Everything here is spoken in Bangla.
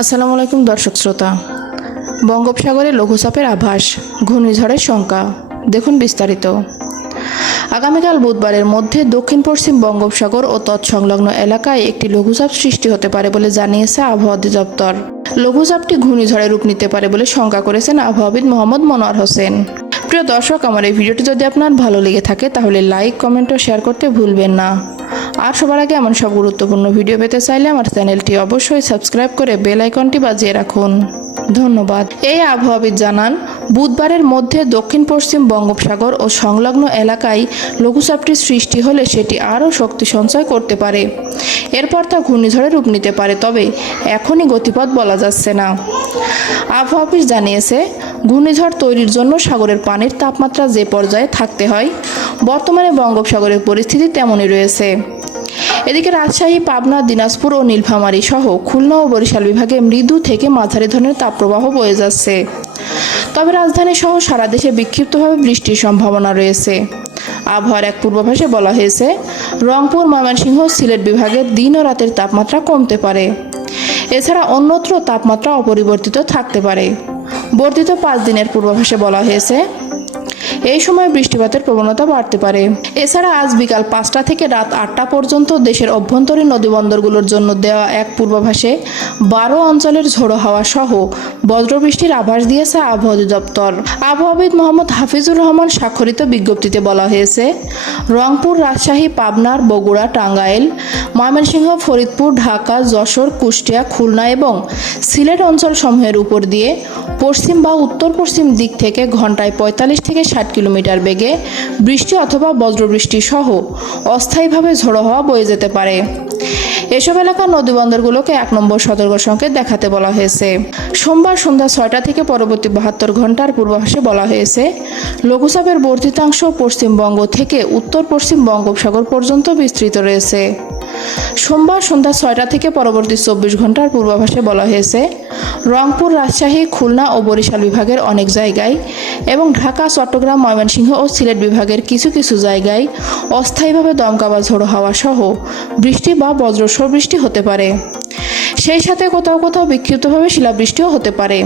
আসসালামু আলাইকুম দর্শক শ্রোতা। বঙ্গোপসাগরে লঘুচাপের আভাস, ঘূর্ণিঝড়ের শঙ্কা। দেখুন বিস্তারিত। আগামীকাল বুধবারের মধ্যে দক্ষিণ পশ্চিম বঙ্গোপসাগর ও তৎসংলগ্ন এলাকায় একটি লঘুচাপ সৃষ্টি হতে পারে বলে জানিয়েছে আবহাওয়া অধিদপ্তর। লঘুচাপটি ঘূর্ণিঝড়ে রূপ নিতে পারে বলে শঙ্কা করেছেন আবহাওয়াবিদ মোহাম্মদ মনোয়ার হোসেন। প্রিয় দর্শক, আমার এই ভিডিওটি যদি আপনার ভালো লেগে থাকে তাহলে লাইক, কমেন্ট ও শেয়ার করতে ভুলবেন না। আর সবার আগে এমন সব গুরুত্বপূর্ণ ভিডিও পেতে চাইলে আমার চ্যানেলটি অবশ্যই সাবস্ক্রাইব করে বেল আইকনটি বাজিয়ে রাখুন। ধন্যবাদ। এই আবহাওয়াবিদ জানান, বুধবারের মধ্যে দক্ষিণ পশ্চিম বঙ্গোপসাগর ও সংলগ্ন এলাকায় লঘুচাপটির সৃষ্টি হলে সেটি আরও শক্তি সঞ্চয় করতে পারে। এরপর তা ঘূর্ণিঝড়ে রূপ নিতে পারে, তবে এখনই গতিপথ বলা যাচ্ছে না। আবহাওয়া অফিস জানিয়েছে, ঘূর্ণিঝড় তৈরির জন্য সাগরের পানির তাপমাত্রা যে পর্যায়ে থাকতে হয়, বর্তমানে বঙ্গোপসাগরের পরিস্থিতি তেমনই রয়েছে। এদিকে রাজশাহী, পাবনা, দিনাজপুর ও নীলফামারী সহ খুলনা ও বরিশাল বিভাগে মৃদু থেকে মাঝারি ধরনের তাপপ্রবাহ বয়ে যাচ্ছে। তবে রাজধানী সহ সারা দেশে বিক্ষিপ্তভাবে বৃষ্টির সম্ভাবনা রয়েছে। আবহাওয়ার এক পূর্বাভাসে বলা হয়েছে, রংপুর, ময়মনসিংহ, সিলেট বিভাগের দিন ও রাতের তাপমাত্রা কমতে পারে। এছাড়া অন্যত্র তাপমাত্রা অপরিবর্তিত থাকতে পারে। বর্ধিত 5 দিনের পূর্বাভাসে বলা হয়েছে, এই সময় বৃষ্টিপাতের প্রবণতা বাড়তে পারে। এছাড়া আজ বিকাল 5টা থেকে রাত 8টা পর্যন্ত দেশের অভ্যন্তরীণ নদীবন্দরগুলোর জন্য দেওয়া এক পূর্বাভাসে 12 অঞ্চলের ঝোড়ো হাওয়া সহ বজ্রবৃষ্টির আভাস দিয়েছে আবহাওয়া অধিদপ্তর। আবহাওয়াবিদ মোহাম্মদ হাফিজুর রহমান স্বাক্ষরিত বিজ্ঞপ্তিতে বলা হয়েছে, রংপুর, রাজশাহী, পাবনার, বগুড়া, টাঙ্গাইল, ময়মনসিংহ, ফরিদপুর, ঢাকা, যশোর, কুষ্টিয়া, খুলনা এবং সিলেট অঞ্চলসমূহের উপর দিয়ে পশ্চিম বা উত্তর পশ্চিম দিক থেকে ঘন্টায় 45 থেকে 60 কিলোমিটার বেগে বৃষ্টি অথবা বজ্রবৃষ্টি সহ অস্থায়ীভাবে ঝোড়ো হাওয়া বয়ে যেতে পারে। এসব এলাকার নদীবন্দরগুলোকে 1 নম্বর সতর্ক সংকেত দেখাতে বলা হয়েছে। সোমবার সন্ধ্যা 6টা থেকে পরবর্তী 72 ঘন্টার পূর্বাভাসে বলা হয়েছে, লঘুচাপের বর্ধিতাংশ পশ্চিমবঙ্গ থেকে উত্তর পশ্চিম বঙ্গোপসাগর পর্যন্ত বিস্তৃত রয়েছে। সোমবার সন্ধ্যা 6টা থেকে পরবর্তী 24 ঘন্টার পূর্বাভাসে বলা হয়েছে, রংপুর, রাজশাহী, খুলনা ও বরিশাল বিভাগের অনেক জায়গায় এবং ঢাকা, চট্টগ্রাম, ময়মনসিংহ ও সিলেট বিভাগের কিছু কিছু জায়গায় অস্থায়ীভাবে দমকা বা ঝোড়ো হাওয়া সহ বৃষ্টি বা বজ্রসহ বৃষ্টি হতে পারে। সেই সাথে কোথাও কোথাও বিক্ষিপ্তভাবে শিলাবৃষ্টিও হতে পারে।